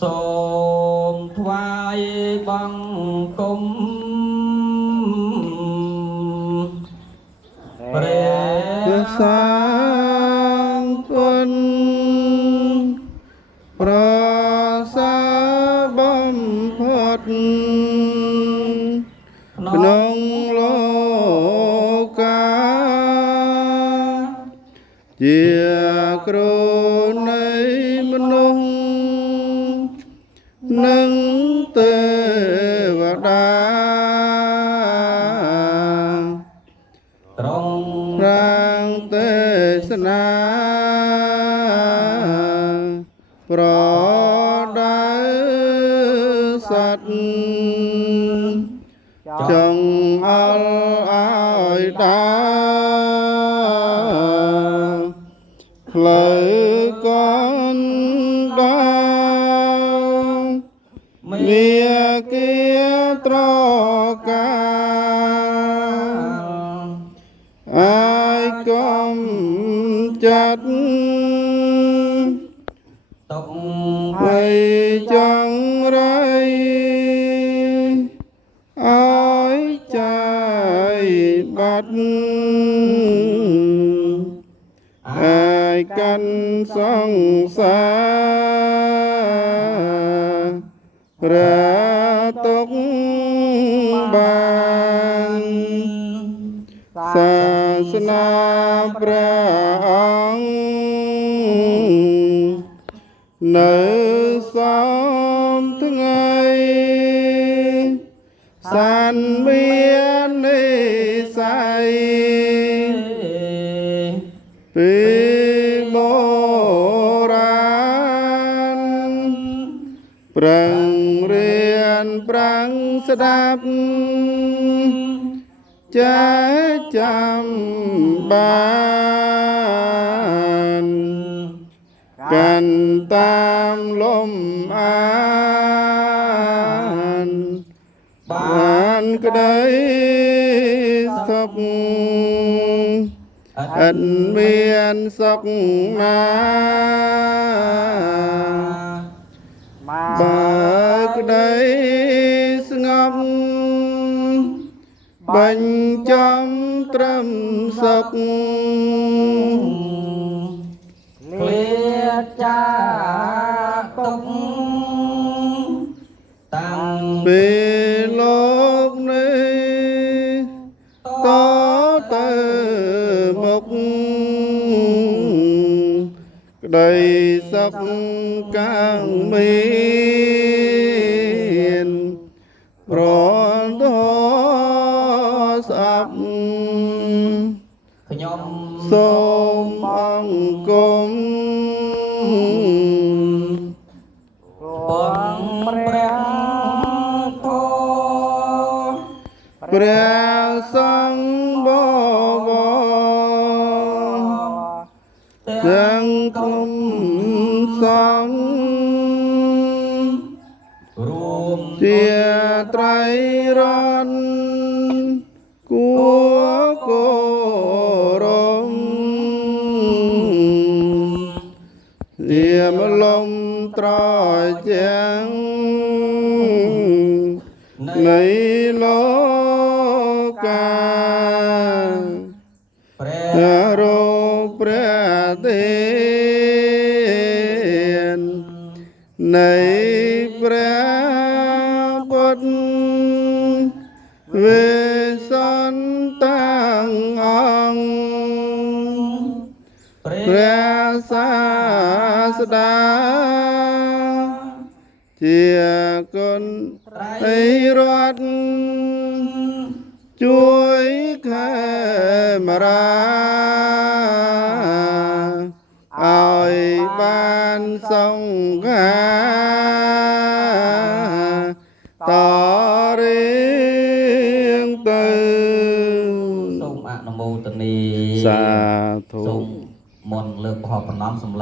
សូមថ្វាយបង្គំព្រះសាងគុណប្រសើរបំផុតក្នុងលោកកាជាគ្រូនៃមនុស្សនិងទេវតាត្រង់ប្រាំងទេសនាប្រដៅសត្វចង់អល់ឲ្យដើរផ្លូវកណ្ដាលមាគាត្រកាអាយកំចាត់តុកឲ្យចង្រៃឲ្យចាយបាត់អាយកាន់សង្សារព្រះទុកបានសាសនាព្រះអង្គនៅសំថ្ងៃសានមាននិស័យពីបុរាណប្រឹងរៀនប្រាំងស្ដាប់ចេះចាំបានកាន់តាមលំអានបានក្តីសុខឥតមានសុខណាបើក្តីស្ងប់បញ្ចំត្រឹមសុខឃ្លាតចាទុកតាំងពីលោកនេះតទៅមុខក្តីសុខកាងមានប្រទស្អប់ខ្ញុំ សូមអង្គមបងព្រះធម៌ព្រះសង្ឃបវរទាំងគុំសំរួមជាត្រៃរតន៍គួរគោរពជាមលំត្រជាងនៃលោកកាព្រះរោព្រះទេននៃព្រះពុទ្ធវេសន្តាងអង្គព្រះសាស្តាជាគុណឯរតន៍ជួយខេមរាឲ្យបានសង្ឃាតរៀងទៅសូមអនុមោទនី សាធុ សូមមន្តលើកប្រហោប្រណំសម្រាប់